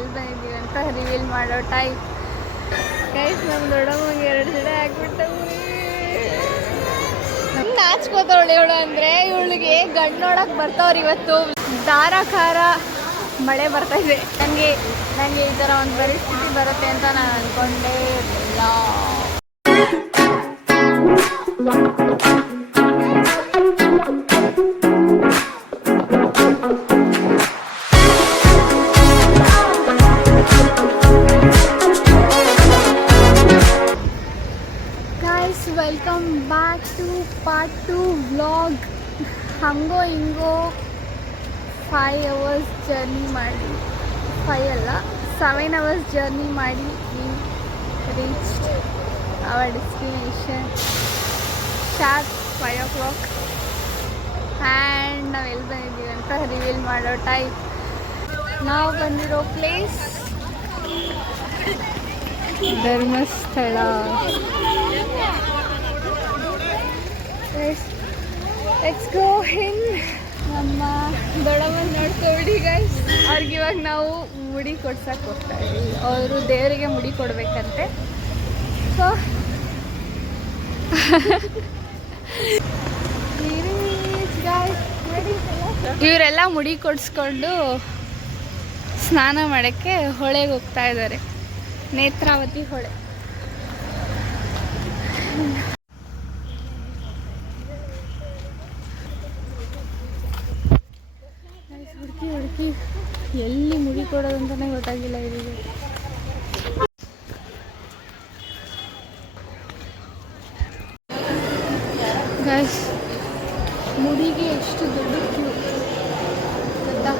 ಎಲ್ಲಿ ಬಂದಿದ್ದೀವಿ ಅಂತ ರಿವೀಲ್ ಮಾಡೋ ಟೈಪ್. ಗೈಸ್ ನಮ್ಮ ದೊಡ್ಡಮ್ಮಗೆ 2 ಜಡೆ ಹಾಕ್ಬಿಟ್ಟವು. ನಾಚ್ಕೋತಾವಳೆ ಇವಳು ಅಂದರೆ ಇವಳಿಗೆ ಗಂಡು ನೋಡಕ್ಕೆ ಬರ್ತಾವ್ರು. ಇವತ್ತು ಧಾರಾಕಾರ ಮಳೆ ಬರ್ತಾ ಇದೆ. ನನಗೆ ಈ ಥರ ಒಂದು ಪರಿಸ್ಥಿತಿ ಬರುತ್ತೆ ಅಂತ ನಾನು ಅಂದ್ಕೊಂಡೇ ಇರಲಿಲ್ಲ. Guys, welcome back to part 2 vlog. ಹಂಗೋ ಹಿಂಗೋ 5 hours journey ಮಾಡಿ, 5 ಅಲ್ಲ 7 hours ಜರ್ನಿ ಮಾಡಿ we reached our destination sharp 5 o'clock. And ನಾವು ಎಲ್ಲಿ ಬಂದಿದ್ದೀವಿ ಅಂತ ರಿವೀಲ್ ಮಾಡೋ ಟೈಪ್. ನಾವು ಬಂದಿರೋ ಪ್ಲೇಸ್ ಧರ್ಮಸ್ಥಳ. ಲೆಟ್ಸ್ ಗೋ ಇನ್. ನಮ್ಮ ದೊಡ್ಡಮ್ಮನ ನೋಡ್ಕೊಬಿಡಿ ಗೈಸ್. ಅವ್ರಿಗೆ ಇವಾಗ ನಾವು ಮುಡಿ ಕೊಡ್ಸಕ್ಕೆ ಹೋಗ್ತಾ ಇದ್ದೀವಿ. ಅವರು ದೇವರಿಗೆ ಮುಡಿ ಕೊಡಬೇಕಂತೆ. ಸೊ ಇವರೆಲ್ಲ ಮುಡಿ ಕೊಡಿಸ್ಕೊಂಡು ಸ್ನಾನ ಮಾಡೋಕ್ಕೆ ಹೊಳೆಗೆ ಹೋಗ್ತಾ ಇದ್ದಾರೆ. ನೇತ್ರಾವತಿ ಹೊಳೆ. ಹುಡುಕಿ ಎಲ್ಲಿ ಮುಡಿ ಕೊಡೋದಂತಾನೆ ಗೊತ್ತಾಗಿಲ್ಲ ಇವರಿಗೆ. ಗೈಸ್ ಮುಡಿಗೆ ಎಷ್ಟು ದೊಡ್ಡ ಕ್ಯೂ ಗೊತ್ತಾ?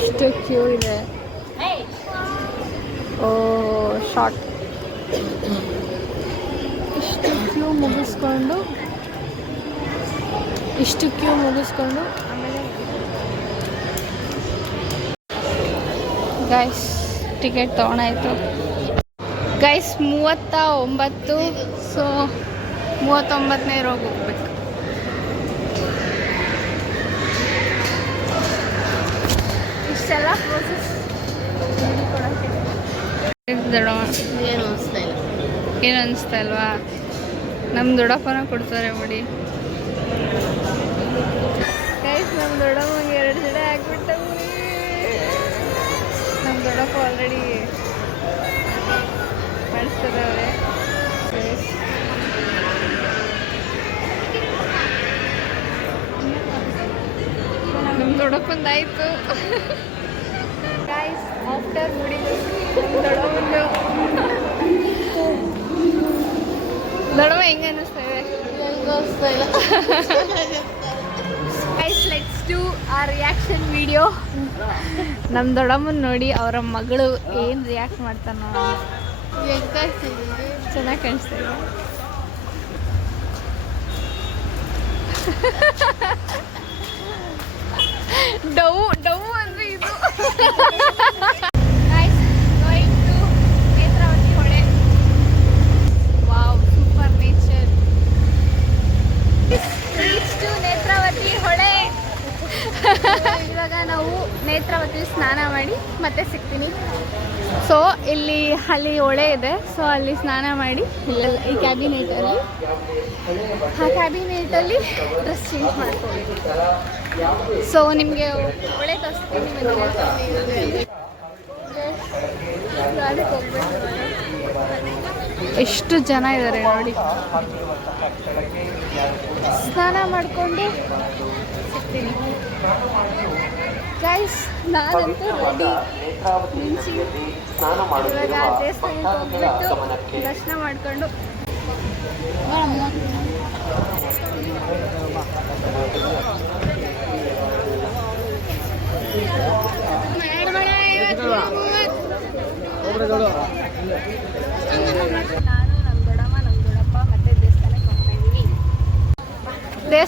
ಎಷ್ಟು ಕ್ಯೂ ಇದೆ. ಓ ಶಾರ್ಟ್. ಇಷ್ಟು ಕ್ಯೂ ಮುಗಿಸ್ಕೊಂಡು ಆಮೇಲೆ ಗೈಸ್ ಟಿಕೆಟ್ ತೊಗೊಂಡಾಯ್ತು. ಗೈಸ್ 39. ಸೊ 39ನೇ ರೋಗ ಹೋಗ್ಬೇಕು. ಇಷ್ಟೆಲ್ಲ ಪ್ರೋಸೆಸ್ ಏನು ಅನಿಸ್ತಾ ಇಲ್ವಾ? ನಮ್ಮ ದೊಡ್ಡಪ್ಪನ ಕೊಡ್ತಾರೆ ಮುಡಿ. ಗೈಸ್ ನಮ್ಮ ದೊಡ್ಡಮ್ಮಗೆ 2 ಜಡೆ ಹಾಕ್ಬಿಟ್ಟವು. ನಮ್ಮ ದೊಡ್ಡಪ್ಪ ಆಲ್ರೆಡಿ ಮಾಡಿಸ್ತಿದ್ದವ್ರೆ. ನಮ್ಮ ದೊಡ್ಡಪ್ಪಂದಾಯಿತು. ಗೈಸ್ ಆಫ್ಟರ್ ಮುಡಿ ದೊಡ್ಡಮ್ಮ ಹೆಂಗೆ ಅನ್ನಿಸ್ತಾ ಇದೆ? ಗೈಸ್ ಲೆಟ್ಸ್ ಡೂ ಆ ರಿಯಾಕ್ಷನ್ ವಿಡಿಯೋ. ನಮ್ಮ ದೊಡ್ಡಮ್ಮನ ನೋಡಿ ಅವರ ಮಗಳು ಏನು ರಿಯಾಕ್ಟ್ ಮಾಡ್ತಾರೆ ನೋಡಿ. ಚೆನ್ನಾಗಿ ಕಾಣಿಸ್ತಾ ಇದೆ. ಡವ್ ಅಂದ್ರೆ ಇದು. ನೇತ್ರಾವತಿ ಹೊಳೆ. Wow, super nature. ನೇತ್ರಾವತಿ ಹೊಳೆ. ಇವಾಗ ನಾವು ನೇತ್ರಾವತಿ ಸ್ನಾನ ಮಾಡಿ ಮತ್ತೆ ಸಿಗ್ತೀನಿ. ಸೊ ಅಲ್ಲಿ ಹೊಳೆ ಇದೆ. ಸೊ ಅಲ್ಲಿ ಸ್ನಾನ ಮಾಡಿ ಈ ಕ್ಯಾಬಿನೆಟಲ್ಲಿ ಡ್ರೆಸ್ ಚೇಂಜ್ ಮಾಡ್ಕೊಬೇಕು. ಸೊ ನಿಮಗೆ ಹೊಳೆ ತೋರಿಸ್ತೀನಿ. ಅದಕ್ಕೆ ಹೋಗ್ಬೇಕು. ಎಷ್ಟು ಜನ ಇದ್ದಾರೆ ನೋಡಿ. ಸ್ನಾನ ಮಾಡಿಕೊಂಡು ಸಿಗ್ತೀನಿ ಗೈಸ್. ನಾನಂತೂ ರೆಡಿ ನಿಂಚಿ ಇವಾಗ ದೇವಸ್ಥಾನಕ್ಕೆ ಹೋಗ್ಬಿಟ್ಟು ದರ್ಶನ ಮಾಡಿಕೊಂಡು ನಾನು ನಮ್ಮ ದೊಡ್ಡಮ್ಮ ನಮ್ಮ ದೊಡ್ಡಪ್ಪ ಮತ್ತೆ ದೇವಸ್ಥಾನಕ್ಕೆ ಹೋಗ್ತಾ ಇದ್ದೀವಿ.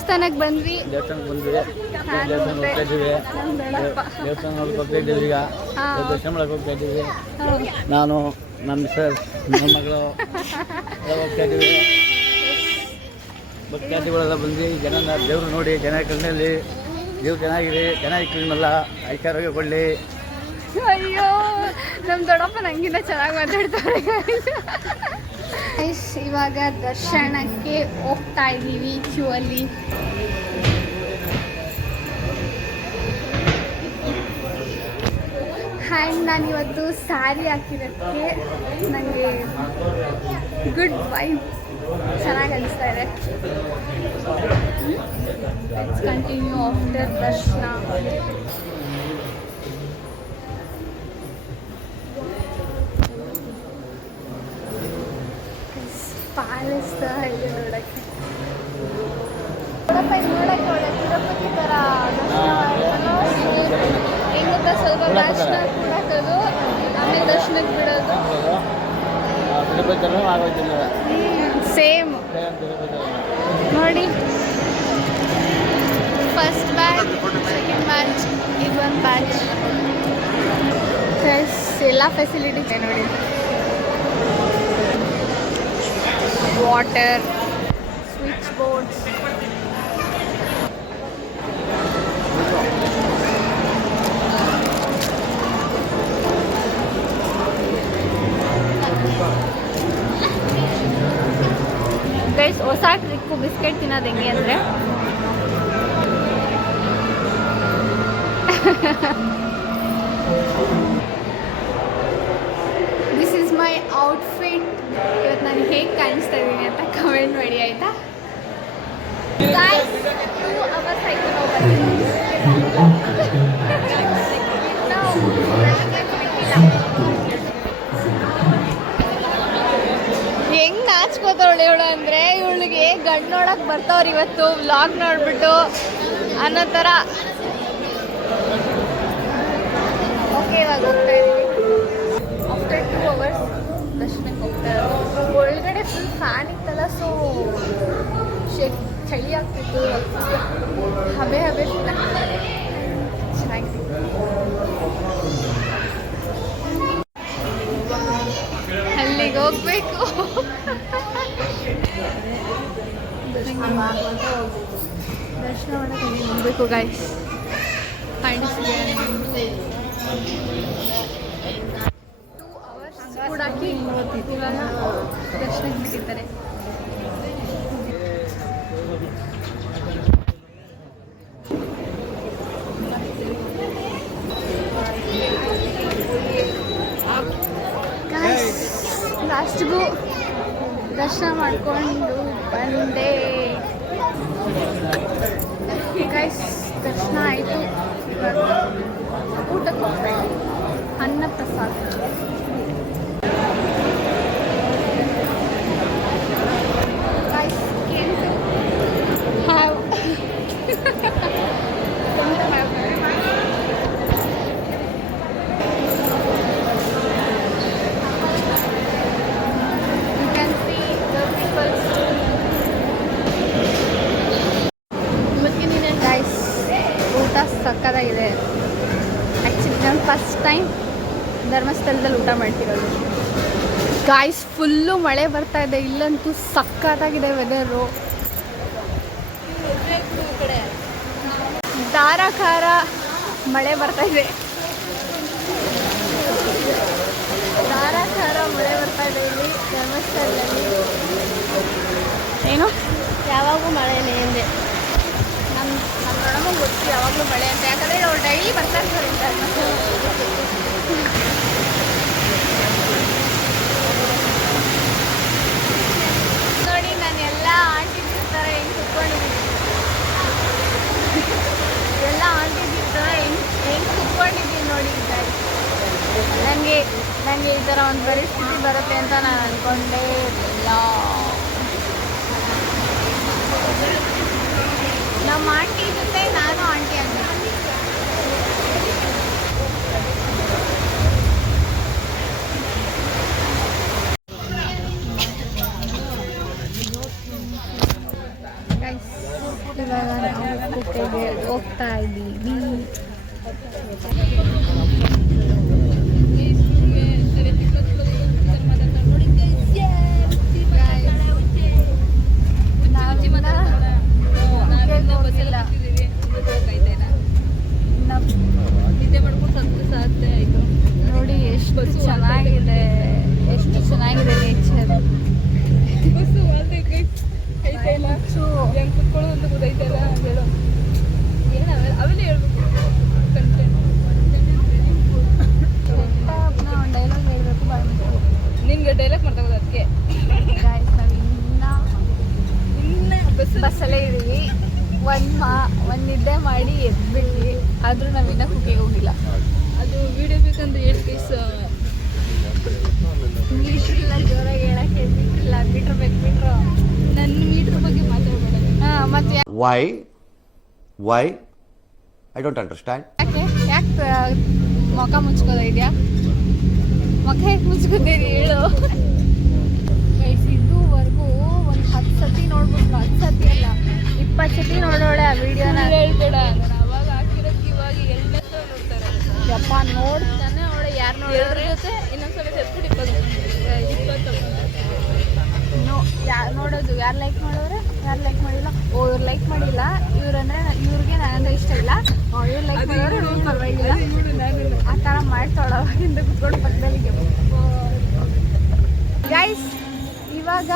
ದೇವಸ್ಥಾನಕ್ಕೆ ಬಂದ್ವಿ. ದೇವಸ್ಥಾನಕ್ಕೆ ಹೋಗ್ತಾ ಇದ್ದೀವಿ. ದೇವಸ್ಥಾನ ನೋಡಕ್ಕೆ ಹೋಗ್ತಾ ಇದ್ದೀವಿ. ಈಗ ದರ್ಶನ ಮಾಡಕ್ಕೆ ಹೋಗ್ತಾ ಇದ್ದೀವಿ. ನಾನು ನಮ್ಮ ಮಿಸ್ಸಸ್ ನನ್ನ ಮಗಳು ಹೋಗ್ತಾ ಇದ್ದೀವಿ. ಭಕ್ತಾದಿಗಳೆಲ್ಲ ಬಂದು ಜನ ದೇವ್ರು ನೋಡಿ ಜನ ಕಣ್ಣಲ್ಲಿ ದೇವ್ರು ಚೆನ್ನಾಗಿದೆ, ಚೆನ್ನಾಗಿ ಕ್ಲೀನಲ್ಲ, ಐಶ್ವರ್ಯ ಕೊಡಲಿ. ಅಯ್ಯೋ ನಮ್ಮ ದೊಡ್ಡಪ್ಪ ನಂಗಿಂತ ಚೆನ್ನಾಗಿ ಮಾತಾಡ್ತಾರೆ. ಇವಾಗ ದರ್ಶನಕ್ಕೆ ಹೋಗ್ತಾ ಇದ್ದೀವಿ ಕ್ಯೂ ಅಲ್ಲಿ. ಆ್ಯಂಡ್ ನಾನಿವತ್ತು ಸ್ಯಾರಿ ಹಾಕಿರೋಕ್ಕೆ ನನಗೆ ಗುಡ್ ವೈಬ್ ಚೆನ್ನಾಗಿ ಅನಿಸ್ತಾ ಇದೆ. ಲೆಟ್ಸ್ ಕಂಟಿನ್ಯೂ ಆಫ್ಟರ್ ದರ್ಶನ. ಪ್ಯಾಲೇಸ್ ಇದೆ ನೋಡೋಕ್ಕೆ. ನೋಡೋಕ್ಕೆ ಒಳ್ಳೆ ತಿರುಪತಿ ಥರ ಹೆಂಗುತ್ತಾ ಸ್ವಲ್ಪ ದರ್ಶನ ಕೂಡೋದು ಆಮೇಲೆ ದರ್ಶನಕ್ಕೆ ಬಿಡೋದು ಸೇಮ್ ನೋಡಿ. ಫಸ್ಟ್ ಬ್ಯಾಚ್, ಸೆಕೆಂಡ್ ಬ್ಯಾಚ್, ಇದು ಒಂದು ಬ್ಯಾಚ್. ಎಲ್ಲ ಫೆಸಿಲಿಟೀಸ್ ನೋಡಿ. ವಾಟರ್, ಸ್ವಿಚ್ ಬೋರ್ಡ್ಸ್, ಗೈಸ್ ಹೊಸ ಟ್ರಿಕ್ಕು ಬಿಸ್ಕೆಟ್ ತಿನ್ನೋದು ಹೆಂಗೆ ಅಂದರೆ ದಿಸ್ ಈಸ್ ಮೈ ಔಟ್ಫಿಟ್. ಇವತ್ತು ನಾನು ಹೇಗೆ ಕಾಣಿಸ್ತಾ ಇದ್ದೀನಿ ಅಂತ ಕಮೆಂಟ್ ಮಾಡಿ ಆಯಿತಾ. ಹೆಂಗ್ ನಾಚ್ಕೋತಾವಳು ಇವಳು ಅಂದರೆ ಇವಳಿಗೆ ಗಂಡು ನೋಡಕ್ಕೆ ಬರ್ತಾವ್ರು ಇವತ್ತು ವ್ಲಾಗ್ ನೋಡ್ಬಿಟ್ಟು ಅನ್ನೋ ಥರ. ಓಕೆ ಇವಾಗ ಹೋಗ್ತಾ ಇದ್ದೀವಿ. ಆಫ್ಟರ್ 2 hours ದರ್ಶನಕ್ಕೆ ಹೋಗ್ತಾ ಇರೋದು. ಒಳಗಡೆ ಫುಲ್ ಫ್ಯಾನ್ ಇತ್ತಲ್ಲ, ಸೊ ಚಳಿ ಆಗ್ತಿತ್ತು, ಹಬೆ ಫುಲ್ ಆಗ್ತದೆ. ಚೆನ್ನಾಗಿದೆ. ಅಲ್ಲಿಗೆ ಹೋಗ್ಬೇಕು. ದರ್ಶನ ಮಾಡಕ್ಕೆ ಅಲ್ಲಿಗೆ ಹೋಗ್ಬೇಕು ಗಾಯ್ಸ್. ಕಾಣಿಸಿದೆ 2 hours ಕೂಡಾಕಿ ಇವಾಗ ದರ್ಶನಕ್ಕೆ ಬಿಟ್ಟಿರ್ತಾರೆ. ಲಾಸ್ಟ್ಗೂ ದರ್ಶನ ಮಾಡಿಕೊಂಡು ಬಂದೆ ಗೈಸ್. ದರ್ಶನ ಆಯಿತು. ಊಟಕ್ಕೆ ಹೋಗ್ಬೇಕು. ಅನ್ನ ಪ್ರಸಾದ. ಗೈಸ್ ಹ್ಯಾವ್ ಸಕ್ಕತ್ತಾಗಿದೆ. ಆ್ಯಕ್ಚುಲಿ ನಾನು ಫಸ್ಟ್ ಟೈಮ್ ಧರ್ಮಸ್ಥಳದಲ್ಲಿ ಊಟ ಮಾಡ್ತಿರೋದು. ಗಾಯ್ಸ್ ಫುಲ್ಲು ಮಳೆ ಬರ್ತಾ ಇದೆ. ಇಲ್ಲಂತೂ ಸಕ್ಕತ್ತಾಗಿದೆ ವೆದರು. ಧಾರಾಕಾರ ಮಳೆ ಬರ್ತಾ ಇದೆ. ಧಾರಾಕಾರ ಮಳೆ ಬರ್ತಾ ಇದೆ ಇಲ್ಲಿ ಧರ್ಮಸ್ಥಳದಲ್ಲಿ. ಏನು ಯಾವಾಗೂ ಮಳೆನೇ ಎಂದೆ. ನಮ್ಮ ನಮಗೆ ಗೊತ್ತು ಯಾವಾಗಲೂ ಮಳೆ ಅಂತ, ಯಾಕಂದರೆ ನಾವು ಡೈಲಿ ಬರ್ತಾ ಇರ್ತಾರೆ ನೋಡಿ. ನಾನು ಎಲ್ಲ ಆಂಟಿಗಳ ಥರ ಹೆಂಗೆ ಕುತ್ಕೊಂಡಿದ್ದೀನಿ, ಎಲ್ಲ ಆಂಟಿಗಳ ಥರ ಹೆಂಗೆ ಕುತ್ಕೊಂಡಿದ್ದೀನಿ ನೋಡಿ. ನನಗೆ ಈ ಥರ ಒಂದು ಪರಿಸ್ಥಿತಿ ಬರುತ್ತೆ ಅಂತ ನಾನು ಅಂದ್ಕೊಂಡೇ ಇರಲಿಲ್ಲ. ನಮ್ಮ ಆಂಟಿ ಜೊತೆ ನಾನು ಆಂಟಿ ಅಂತ. ಇವಾಗ ಹೋಗ್ತಾ ಇದ್ದೀವಿ. ನೋಡಿ ಎಷ್ಟು ಚೆನ್ನಾಗಿದೆ, ಎಷ್ಟು ಚೆನ್ನಾಗಿದೆ ನೇಚರ್. ಡೈಲಾಗ್ ಹೇಳ್ಬೇಕು ನಿನ್ಗೆ ಡೈರೆಕ್ಟ್ ಮಾಡ್ತಾ ಅದಕ್ಕೆ ಬಸ್ಸಲ್ಲೇ ಇದ್ದೀವಿ. ಒಂದು ನಿದ್ದೆ ಮಾಡಿ ಎದ್ಬಿಟ್ವಿ, ಆದರೂ ನಾವಿನ್ನ ಕುಕ್ಕಿಗೆ ಹೋಗಿಲ್ಲ. ಅದು ವಿಡಿಯೋ ಬೇಕಂದ್ರೆ 8 ಪೀಸ್ ಮೀಟ್ರಿಲ್ಲ, ಜೋರಾಗಿ ಹೇಳಕ್ಕೆ ಮೀಟ್ರಿಲ್ಲ. ಮೀಟ್ರ್ ಬೇಕು, ಮೀಟ್ರು. ನನ್ನ ಮೀಟ್ರ್ ಬಗ್ಗೆ ಮಾತಾಡಬೇಡ. ಹಾಂ, ಮತ್ತೆ Why? I don't understand. ಯಾಕೆ ಮುಖ ಮುಚ್ಕೋದ ಇದೆಯಾ? ಮುಖ ಯಾಕೆ ಮುಚ್ಕೋತೀರಿ ಹೇಳು. ಇದುವರೆಗೂ ಒಂದು 10 ಸತಿ ನೋಡ್ಬಿಟ್ರು. 10 ಸತಿ ಅಲ್ಲ, 20 ಸತಿ ನೋಡೋಳೆ ಆ ವಿಡಿಯೋನ. ಹೇಳ್ಬೇಡ, ನಾನು ಅವಾಗ ಹಾಕಿರೋದು ಇವಾಗ ಎಲ್ಲ ನೋಡ್ತಾರೆ. ಯಪ್ಪ ನೋಡ್ತಾನೆ ಅವಳೆ. ಯಾರು ನೋಡಿದ್ರೆ ಜೊತೆ ಇನ್ನೊಂದ್ಸಲ ಸೇರ್ಬಿಟ್ಟು 20 ನೋಡೋದು. ಯಾರು ಲೈಕ್ ಮಾಡೋರೆ, ಯಾರು ಲೈಕ್ ಮಾಡಿಲ್ಲ. ಇವ್ರು ಲೈಕ್ ಮಾಡಿಲ್ಲ, ಇವ್ರಿಗೆ ನಾನಂದ್ರೆ ಇಷ್ಟ ಇಲ್ಲ. ಇವ್ರು ಲೈಕ್ ಮಾಡೋರು ಇವ್ರು ಪರವಾಗಿಲ್ಲ. ಆ ಥರ ಮಾಡ್ತಾಳ ಹಿಂದೆ ಕುತ್ಕೊಂಡು ಪಕ್ಕದಲ್ಲಿ. ಗೈಸ್, ಇವಾಗ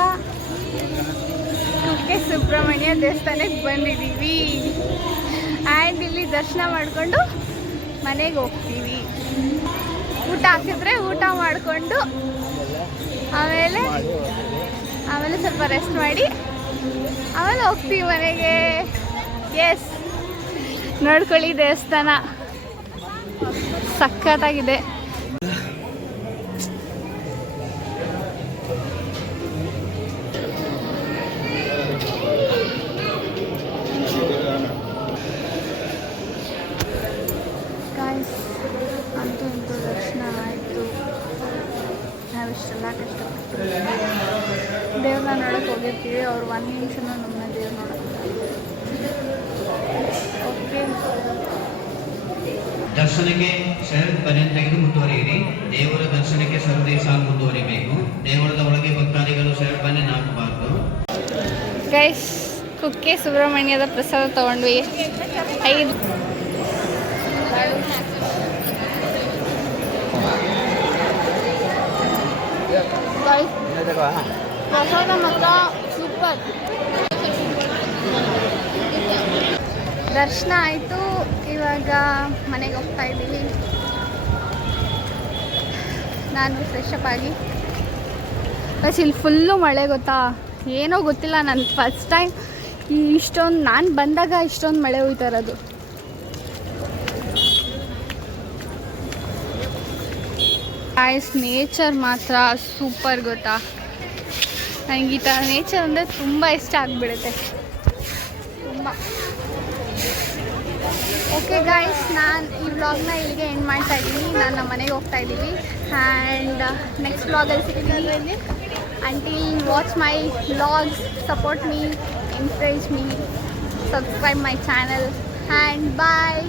ಕುಕ್ಕೆ ಸುಬ್ರಹ್ಮಣ್ಯ ದೇವಸ್ಥಾನಕ್ಕೆ ಬಂದಿದ್ದೀವಿ. ಆ್ಯಂಡ್ ಇಲ್ಲಿ ದರ್ಶನ ಮಾಡಿಕೊಂಡು ಮನೆಗೆ ಹೋಗ್ತೀವಿ. ಊಟ ಹಾಕಿದ್ರೆ ಊಟ ಮಾಡಿಕೊಂಡು ಆಮೇಲೆ ಸ್ವಲ್ಪ ರೆಸ್ಟ್ ಮಾಡಿ ಆಮೇಲೆ ಹೋಗ್ತೀವಿ ಮನೆಗೆ. ಎಸ್, ನೋಡ್ಕೊಳ್ಳಿ, ದೇವಸ್ಥಾನ ಸಖತ್ತಾಗಿದೆ. ಗಾಯ್ಸ್, ಅಂತೂ ಇಂತೂ ದರ್ಶನ ಆಯಿತು. ನಾವಿಷ್ಟೆಲ್ಲ ಕಷ್ಟಪಟ್ಟು ದೇವ್ರನ್ನ ನೋಡೋಕೆ ಹೋಗಿರ್ತೀವಿ. ಅವ್ರು 1 ನಿಮಿಷನೂ ನಮ್ಮನ್ನ ದೇವ್ರು ನೋಡೋಕೆ. ಓಕೆ, ದರ್ಶನಕ್ಕೆ ಶರತ್ ಪರ್ಯಂತ ತೆಗೆದು ಮುಂದುವರಿಯಿರಿ. ದೇವರ ದರ್ಶನಕ್ಕೆ ಸರದಿ ಸಾಲು ಮುಂದುವರಿಬೇಕು. ದೇವರದ ಒಳಗೆ ಭಕ್ತಾದಿಗಳು ಶರತ್ ಬನ್ನಿ ಹಾಕಬಾರ್ದು. ಗೈಸ್, ಕುಕ್ಕೆ ಸುಬ್ರಹ್ಮಣ್ಯದ ಪ್ರಸಾದ ತಗೊಂಡ್ವಿ. 5 ಪ್ರಸಾದ ಮಾತ್ರ ಸೂಪರ್. ದರ್ಶನ ಆಯಿತು. ಇವಾಗ ಮನೆಗೆ ಹೋಗ್ತಾ ಇದ್ದೀವಿ. ನಾನು ಫ್ರೆಶ್ ಅಪ್ ಆಗಿ. ಬಸ್ ಇಲ್ಲಿ ಫುಲ್ಲು ಮಳೆ ಗೊತ್ತಾ, ಏನೋ ಗೊತ್ತಿಲ್ಲ. ನಾನು ಫಸ್ಟ್ ಟೈಮ್ ಇಷ್ಟೊಂದು, ನಾನು ಬಂದಾಗ ಇಷ್ಟೊಂದು ಮಳೆ ಹೋಯ್ತಾ ಇರೋದು. ಗಾಯ್ಸ್, ನೇಚರ್ ಮಾತ್ರ ಸೂಪರ್ ಗೊತ್ತಾ. ನನಗೆ ಈ ಥರ ನೇಚರ್ ಅಂದರೆ ತುಂಬ ಇಷ್ಟ ಆಗಿಬಿಡುತ್ತೆ, ತುಂಬ. ಓಕೆ ಗಾಯ್ಸ್, ನಾನು ಈ ವ್ಲಾಗ್ನ ಇಲ್ಲಿಗೆ ಎಂಡ್ ಮಾಡ್ತಾ ಇದ್ದೀನಿ. ನಾನು ನಮ್ಮ ಮನೆಗೆ ಹೋಗ್ತಾ ಇದ್ದೀವಿ. ಆ್ಯಂಡ್ ನೆಕ್ಸ್ಟ್ ವ್ಲಾಗಲ್ಲಿ ಸಿಗ್ತೀನಿ. Until watch my vlogs, support me, encourage me, subscribe my channel, and bye.